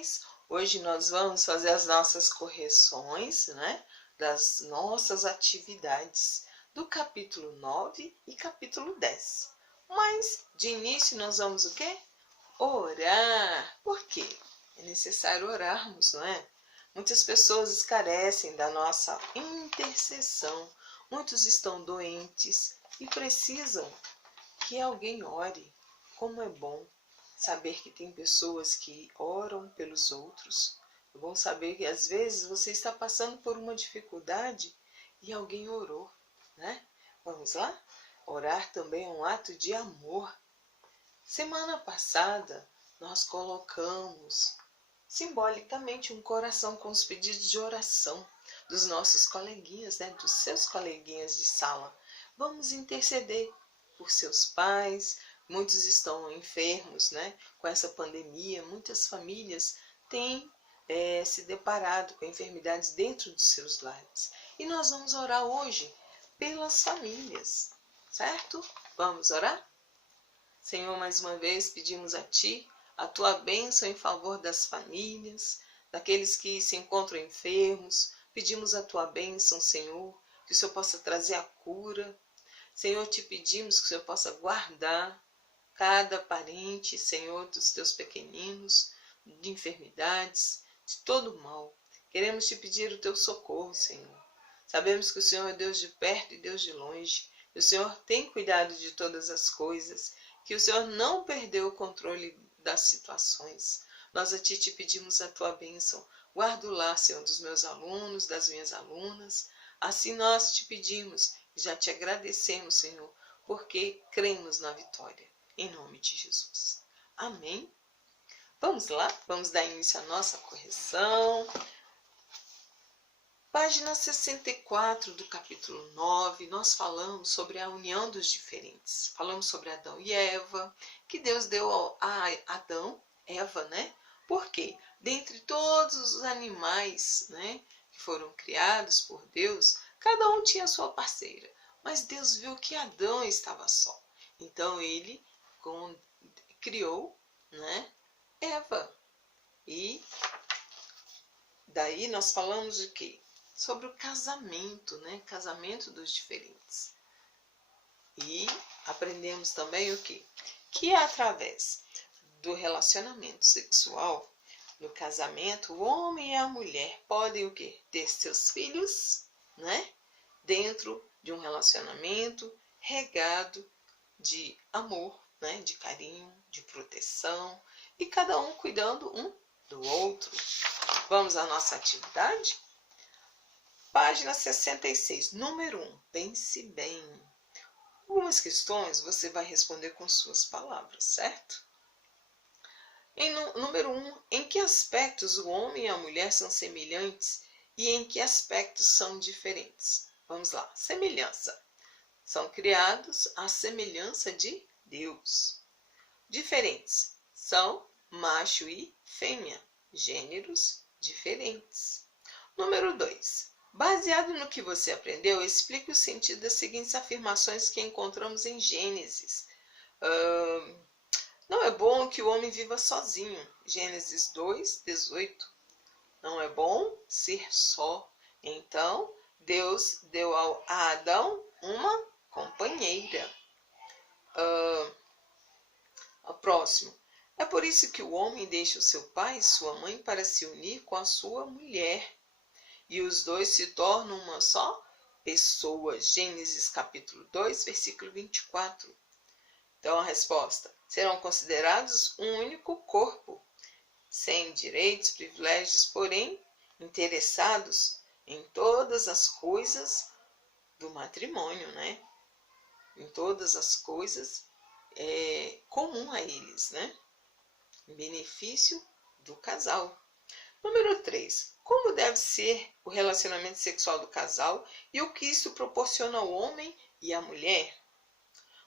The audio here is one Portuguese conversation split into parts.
vocês? Hoje nós vamos fazer as nossas correções, né, das nossas atividades do capítulo 9 e capítulo 10. Mas, de início, nós vamos o quê? Orar. Por quê? É necessário orarmos, não é? Muitas pessoas carecem da nossa intercessão. Muitos estão doentes e precisam que alguém ore. Como é bom saber que tem pessoas que oram pelos outros. É bom saber que às vezes você está passando por uma dificuldade e alguém orou, né? Vamos lá? Orar também é um ato de amor. Semana passada nós colocamos simbolicamente um coração com os pedidos de oração dos nossos coleguinhas, né? Dos seus coleguinhas de sala. Vamos interceder por seus pais. Muitos estão enfermos, né? Com essa pandemia, muitas famílias têm se deparado com enfermidades dentro dos seus lares. E nós vamos orar hoje pelas famílias, certo? Vamos orar? Senhor, mais uma vez pedimos a Ti a Tua bênção em favor das famílias, daqueles que se encontram enfermos. Pedimos a Tua bênção, Senhor, que o Senhor possa trazer a cura. Senhor, te pedimos que o Senhor possa guardar cada parente, Senhor, dos teus pequeninos, de enfermidades, de todo mal. Queremos te pedir o teu socorro, Senhor. Sabemos que o Senhor é Deus de perto e Deus de longe. E o Senhor tem cuidado de todas as coisas, que o Senhor não perdeu o controle das situações. Nós a Ti te pedimos a Tua bênção. Guarda o lar, Senhor, dos meus alunos, das minhas alunas. Assim nós te pedimos e já te agradecemos, Senhor, porque cremos na vitória. Em nome de Jesus. Amém? Vamos lá? Vamos dar início à nossa correção. Página 64 do capítulo 9, nós falamos sobre a união dos diferentes. Falamos sobre Adão e Eva, que Deus deu a Adão, Eva, né? Porque dentre todos os animais, né, que foram criados por Deus, cada um tinha sua parceira. Mas Deus viu que Adão estava só. Então ele criou, né, Eva. E daí nós falamos de quê? Sobre o casamento, né? Casamento dos diferentes. E aprendemos também o quê? Que através do relacionamento sexual, no casamento, o homem e a mulher podem o quê? Ter seus filhos, né? Dentro de um relacionamento regado de amor, né? De carinho, de proteção, e cada um cuidando um do outro. Vamos à nossa atividade? Página 66, número 1. Pense bem. Algumas questões você vai responder com suas palavras, certo? Número 1. Em que aspectos o homem e a mulher são semelhantes e em que aspectos são diferentes? Vamos lá. Semelhança. São criados à semelhança de Deus. Diferentes. São macho e fêmea. Gêneros diferentes. Número 2. Baseado no que você aprendeu, explique o sentido das seguintes afirmações que encontramos em Gênesis. Não é bom que o homem viva sozinho. Gênesis 2, 18. Não é bom ser só. Então, Deus deu a Adão uma companheira. O próximo. É por isso que o homem deixa o seu pai e sua mãe para se unir com a sua mulher. E os dois se tornam uma só pessoa. Gênesis capítulo 2, versículo 24. Então a resposta: serão considerados um único corpo, sem direitos, privilégios, porém interessados em todas as coisas do matrimônio, né? Em todas as coisas comum a eles, né? Em benefício do casal. Número 3. Como deve ser o relacionamento sexual do casal e o que isso proporciona ao homem e à mulher?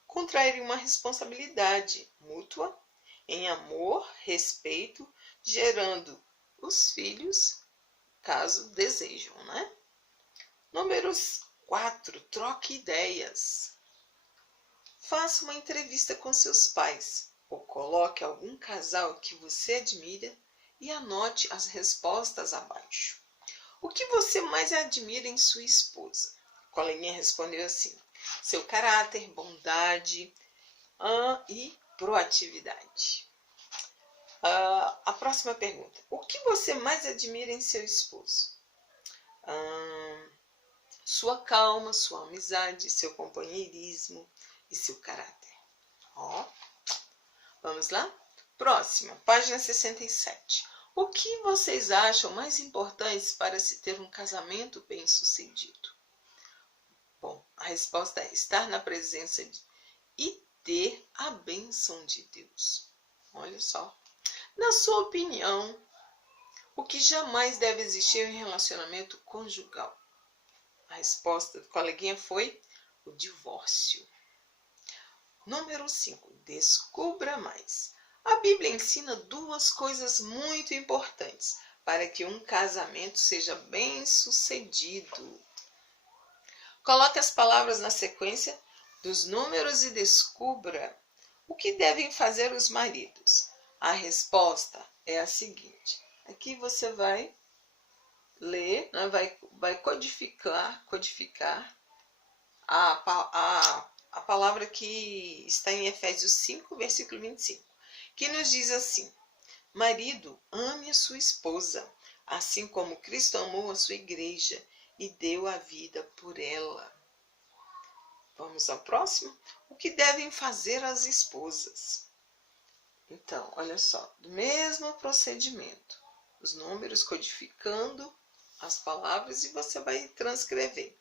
Contrair uma responsabilidade mútua em amor, respeito, gerando os filhos, caso desejam, né? Número 4. Troque ideias. Faça uma entrevista com seus pais ou coloque algum casal que você admira e anote as respostas abaixo. O que você mais admira em sua esposa? A coleguinha respondeu assim: seu caráter, bondade e proatividade. A próxima pergunta: o que você mais admira em seu esposo? Sua calma, sua amizade, seu companheirismo e seu caráter. Vamos lá? Próxima, página 67. O que vocês acham mais importantes para se ter um casamento bem-sucedido? Bom, a resposta é estar na presença e ter a bênção de Deus. Olha só. Na sua opinião, o que jamais deve existir em um relacionamento conjugal? A resposta do coleguinha foi o divórcio. Número 5. Descubra mais. A Bíblia ensina duas coisas muito importantes para que um casamento seja bem-sucedido. Coloque as palavras na sequência dos números e descubra o que devem fazer os maridos. A resposta é a seguinte. Aqui você vai ler, né, vai codificar a palavra que está em Efésios 5, versículo 25, que nos diz assim: marido, ame a sua esposa, assim como Cristo amou a sua igreja e deu a vida por ela. Vamos ao próximo? O que devem fazer as esposas? Então, olha só, do mesmo procedimento, os números codificando as palavras e você vai transcrever.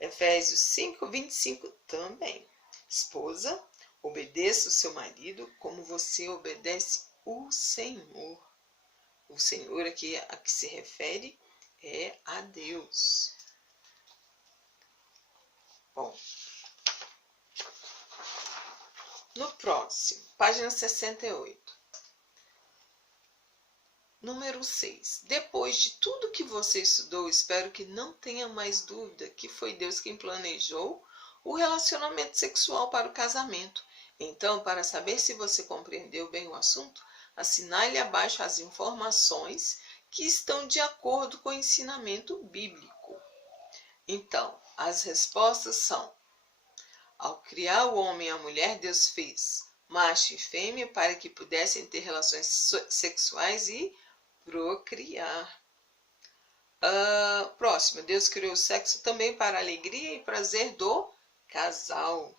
Efésios 5, 25 também. Esposa, obedeça o seu marido como você obedece o Senhor. O Senhor aqui a que se refere é a Deus. Bom, no próximo, página 68. Número 6. Depois de tudo que você estudou, espero que não tenha mais dúvida que foi Deus quem planejou o relacionamento sexual para o casamento. Então, para saber se você compreendeu bem o assunto, assinale abaixo as informações que estão de acordo com o ensinamento bíblico. Então, as respostas são: ao criar o homem e a mulher, Deus fez macho e fêmea para que pudessem ter relações sexuais e procriar. Próximo, Deus criou o sexo também para a alegria e prazer do casal.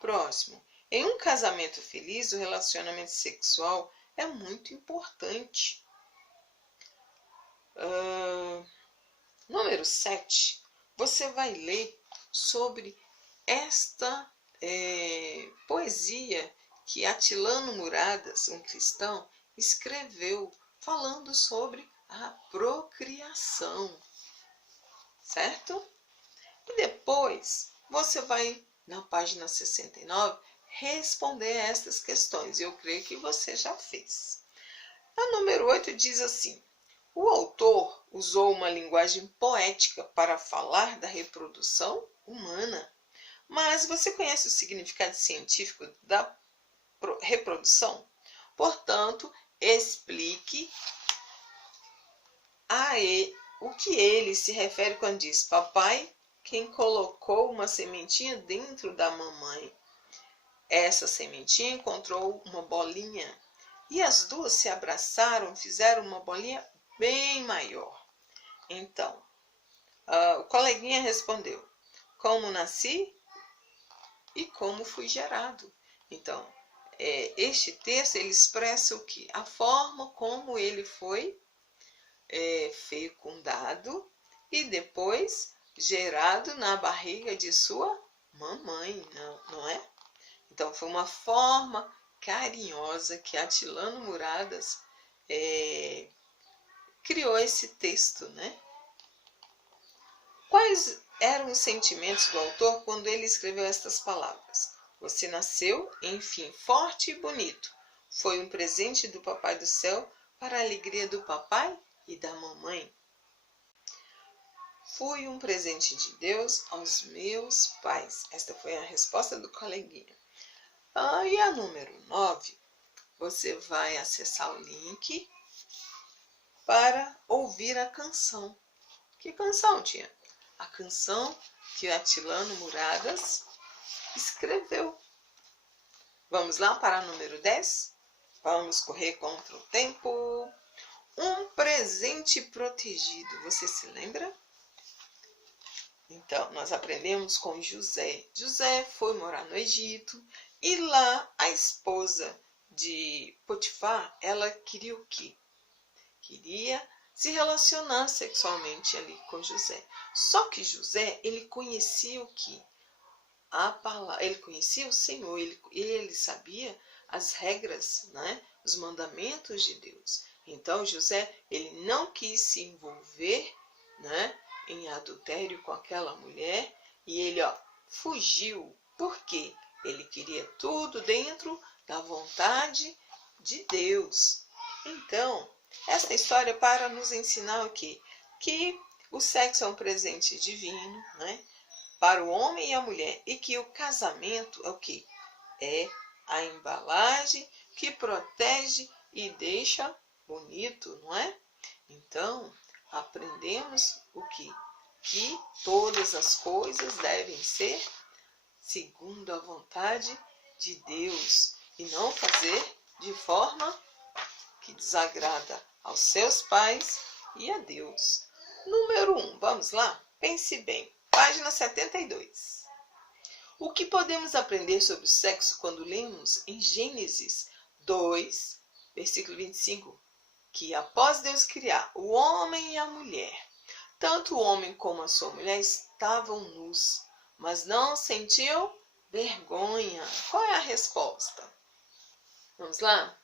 Próximo, em um casamento feliz, o relacionamento sexual é muito importante. Número 7, você vai ler sobre esta poesia que Atilano Muradas, um cristão, escreveu falando sobre a procriação, certo? E depois você vai na página 69 responder a estas questões. Eu creio que você já fez. A número 8 diz assim: o autor usou uma linguagem poética para falar da reprodução humana. Mas você conhece o significado científico da reprodução? Portanto, explique o que ele se refere quando diz: papai, quem colocou uma sementinha dentro da mamãe. Essa sementinha encontrou uma bolinha e as duas se abraçaram, fizeram uma bolinha bem maior. Então, o coleguinha respondeu: como nasci e como fui gerado. Então, este texto ele expressa o que? A forma como ele foi fecundado e depois gerado na barriga de sua mamãe, não é? Então, foi uma forma carinhosa que Atilano Muradas criou esse texto, né? Quais eram os sentimentos do autor quando ele escreveu estas palavras? Você nasceu, enfim, forte e bonito. Foi um presente do Papai do Céu para a alegria do papai e da mamãe. Fui um presente de Deus aos meus pais. Esta foi a resposta do coleguinha. E a número 9, você vai acessar o link para ouvir a canção. Que canção tinha? A canção que Atilano Muradas escreveu. Vamos lá para o número 10? Vamos correr contra o tempo. Um presente protegido. Você se lembra? Então, nós aprendemos com José. José foi morar no Egito e lá a esposa de Potifar, ela queria o quê? Queria se relacionar sexualmente ali com José. Só que José, ele conhecia o quê? A palavra, ele conhecia o Senhor, ele sabia as regras, né? Os mandamentos de Deus. Então, José, ele não quis se envolver, né, em adultério com aquela mulher e ele, fugiu. Por quê? Ele queria tudo dentro da vontade de Deus. Então, esta história é para nos ensinar o quê? Que o sexo é um presente divino, né, para o homem e a mulher, e que o casamento é o quê? É a embalagem que protege e deixa bonito, não é? Então, aprendemos o quê? Que todas as coisas devem ser segundo a vontade de Deus e não fazer de forma que desagrada aos seus pais e a Deus. Número 1, vamos lá? Pense bem. Página 72. O que podemos aprender sobre o sexo quando lemos em Gênesis 2, versículo 25, que após Deus criar o homem e a mulher, tanto o homem como a sua mulher estavam nus, mas não sentiam vergonha. Qual é a resposta? Vamos lá?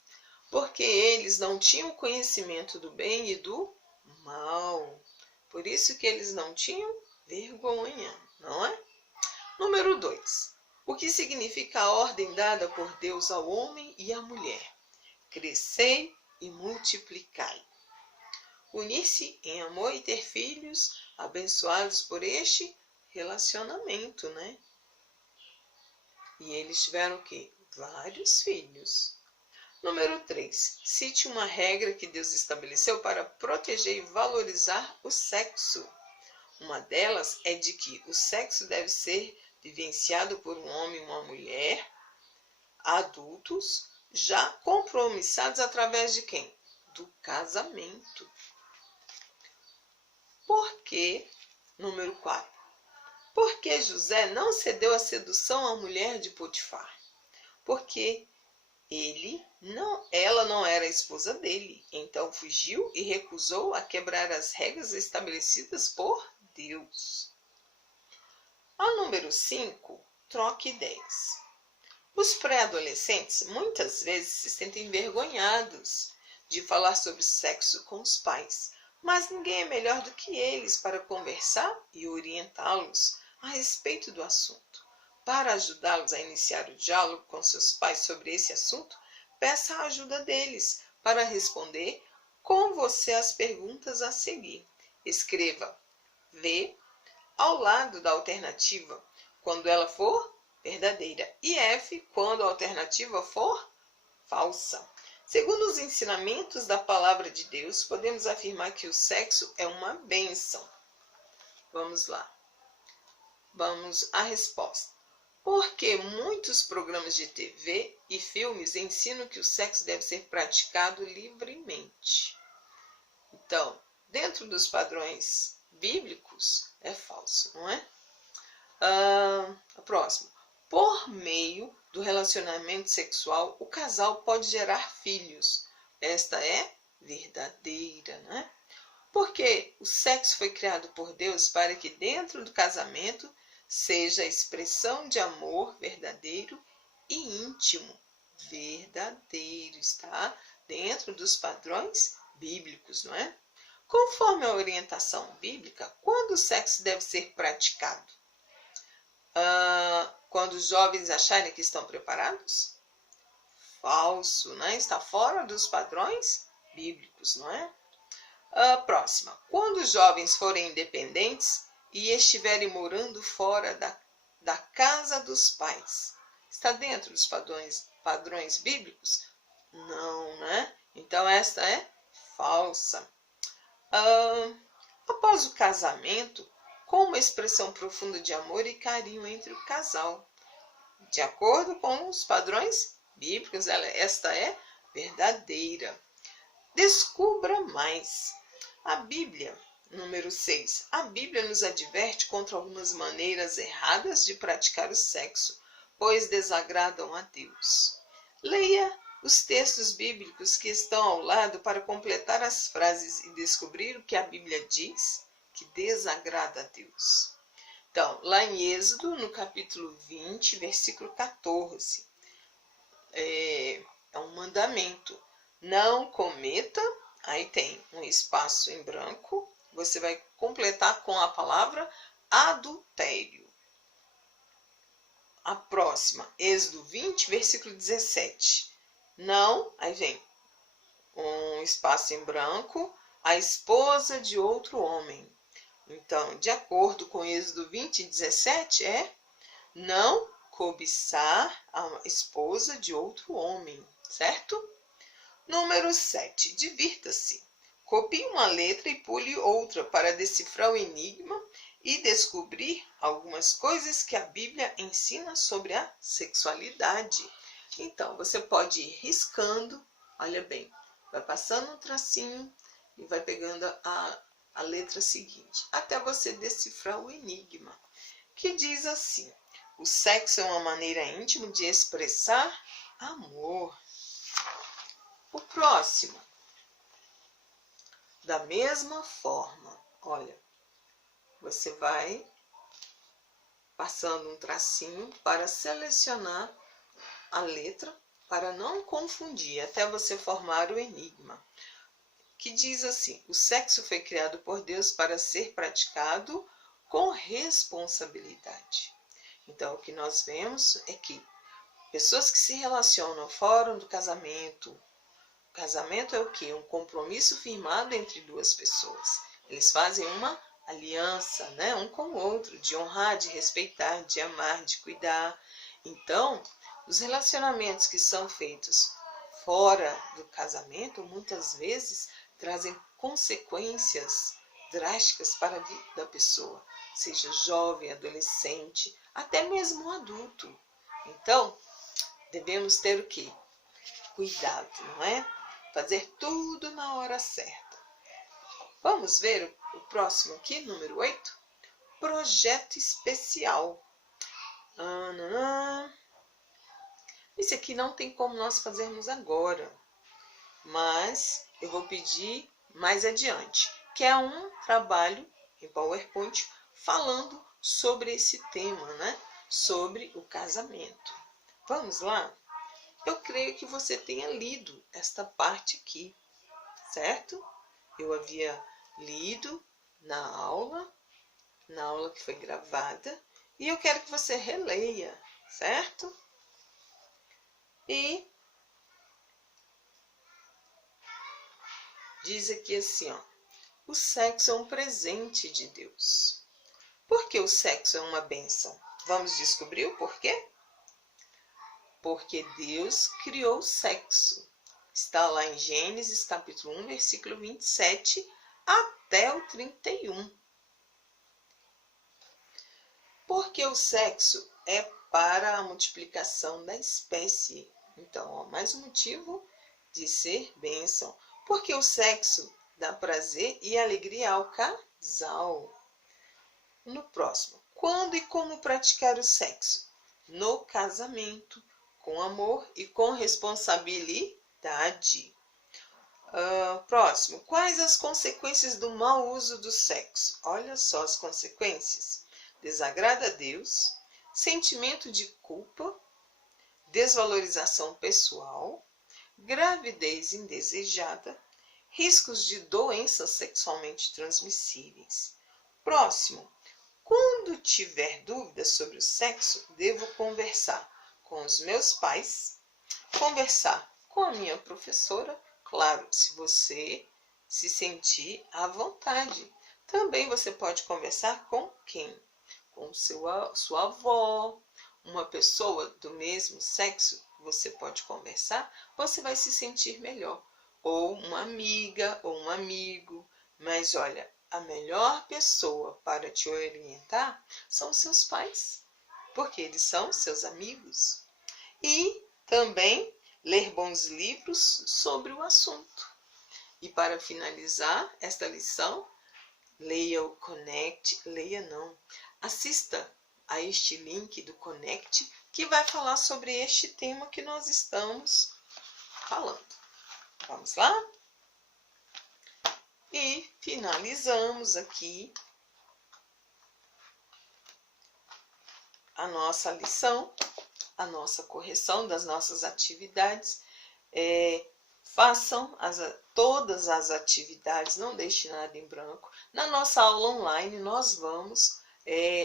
Porque eles não tinham conhecimento do bem e do mal. Por isso que eles não tinham vergonha, não é? Número 2. O que significa a ordem dada por Deus ao homem e à mulher? Crescei e multiplicai. Unir-se em amor e ter filhos, abençoados por este relacionamento, né? E eles tiveram o quê? Vários filhos. Número 3. Cite uma regra que Deus estabeleceu para proteger e valorizar o sexo. Uma delas é de que o sexo deve ser vivenciado por um homem e uma mulher, adultos, já compromissados através de quem? Do casamento. Por que, número 4, por que José não cedeu à sedução à mulher de Potifar? Porque ela não era a esposa dele, então fugiu e recusou a quebrar as regras estabelecidas por Deus. A número 5, troque ideias. Os pré-adolescentes muitas vezes se sentem envergonhados de falar sobre sexo com os pais, mas ninguém é melhor do que eles para conversar e orientá-los a respeito do assunto. Para ajudá-los a iniciar o diálogo com seus pais sobre esse assunto, peça a ajuda deles para responder com você as perguntas a seguir. Escreva V ao lado da alternativa quando ela for verdadeira e F quando a alternativa for falsa. Segundo os ensinamentos da palavra de Deus, podemos afirmar que o sexo é uma bênção. Vamos lá. Vamos à resposta. Porque muitos programas de TV e filmes ensinam que o sexo deve ser praticado livremente. Então, dentro dos padrões bíblicos, é falso, não é? A próxima. Por meio do relacionamento sexual, o casal pode gerar filhos. Esta é verdadeira, né? Porque o sexo foi criado por Deus para que dentro do casamento seja a expressão de amor verdadeiro e íntimo. Verdadeiro, está dentro dos padrões bíblicos, não é? Conforme a orientação bíblica, quando o sexo deve ser praticado? Quando os jovens acharem que estão preparados? Falso, né? Está fora dos padrões bíblicos, não é? Próxima. Quando os jovens forem independentes e estiverem morando fora da casa dos pais, está dentro dos padrões bíblicos? Não, né? Então, esta é falsa. Após o casamento, com uma expressão profunda de amor e carinho entre o casal, de acordo com os padrões bíblicos, esta é verdadeira. Descubra mais. A Bíblia, número 6. A Bíblia nos adverte contra algumas maneiras erradas de praticar o sexo, pois desagradam a Deus. Leia os textos bíblicos que estão ao lado para completar as frases e descobrir o que a Bíblia diz que desagrada a Deus. Então, lá em Êxodo, no capítulo 20, versículo 14, é um mandamento. Não cometa, aí tem um espaço em branco, você vai completar com a palavra adultério. A próxima, Êxodo 20, versículo 17. Não, aí vem um espaço em branco, a esposa de outro homem. Então, de acordo com Êxodo 20, 17, é não cobiçar a esposa de outro homem, certo? Número 7. Divirta-se. Copie uma letra e pule outra para decifrar o enigma e descobrir algumas coisas que a Bíblia ensina sobre a sexualidade. Então, você pode ir riscando, olha bem, vai passando um tracinho e vai pegando a letra seguinte, até você decifrar o enigma, que diz assim: o sexo é uma maneira íntima de expressar amor. O próximo, da mesma forma, olha, você vai passando um tracinho para selecionar a letra, para não confundir, até você formar o enigma, que diz assim: o sexo foi criado por Deus para ser praticado com responsabilidade. Então, o que nós vemos é que pessoas que se relacionam fora do casamento, o casamento é o quê? Um compromisso firmado entre duas pessoas. Eles fazem uma aliança, né? Um com o outro, de honrar, de respeitar, de amar, de cuidar. Então, os relacionamentos que são feitos fora do casamento, muitas vezes, trazem consequências drásticas para a vida da pessoa, seja jovem, adolescente, até mesmo um adulto. Então, devemos ter o quê? Cuidado, não é? Fazer tudo na hora certa. Vamos ver o próximo aqui, número 8? Projeto especial. Esse aqui não tem como nós fazermos agora, mas eu vou pedir mais adiante, que é um trabalho em PowerPoint falando sobre esse tema, né? Sobre o casamento. Vamos lá? Eu creio que você tenha lido esta parte aqui, certo? Eu havia lido na aula que foi gravada, e eu quero que você releia, certo? E diz aqui assim, ó: o sexo é um presente de Deus. Por que o sexo é uma bênção? Vamos descobrir o porquê? Porque Deus criou o sexo. Está lá em Gênesis capítulo 1, versículo 27 até o 31. Porque o sexo é para a multiplicação da espécie. Então, ó, mais um motivo de ser bênção. Porque o sexo dá prazer e alegria ao casal. No próximo, quando e como praticar o sexo? No casamento, com amor e com responsabilidade. Próximo, quais as consequências do mau uso do sexo? Olha só as consequências: desagrada a Deus, sentimento de culpa, desvalorização pessoal, gravidez indesejada, riscos de doenças sexualmente transmissíveis. Próximo, quando tiver dúvidas sobre o sexo, devo conversar com os meus pais, conversar com a minha professora, claro, se você se sentir à vontade. Também você pode conversar com quem? Com sua avó, uma pessoa do mesmo sexo, você pode conversar, você vai se sentir melhor. Ou uma amiga, ou um amigo, Mas olha, a melhor pessoa para te orientar são seus pais, porque eles são seus amigos. E também ler bons livros sobre o assunto. E para finalizar esta lição, leia o Connect, leia não, assista a este link do Connect que vai falar sobre este tema que nós estamos falando. Vamos lá? E finalizamos aqui a nossa lição, a nossa correção das nossas atividades. Façam todas as atividades, não deixe nada em branco. Na nossa aula online, nós vamos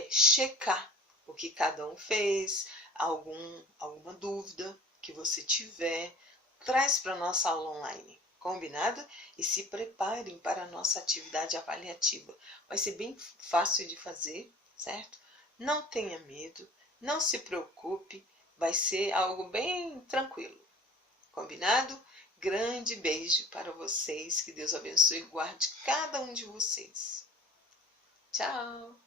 checar o que cada um fez, alguma dúvida que você tiver, traz para a nossa aula online, combinado? E se preparem para a nossa atividade avaliativa. Vai ser bem fácil de fazer, certo? Não tenha medo, não se preocupe, vai ser algo bem tranquilo, combinado? Grande beijo para vocês, que Deus abençoe e guarde cada um de vocês. Tchau!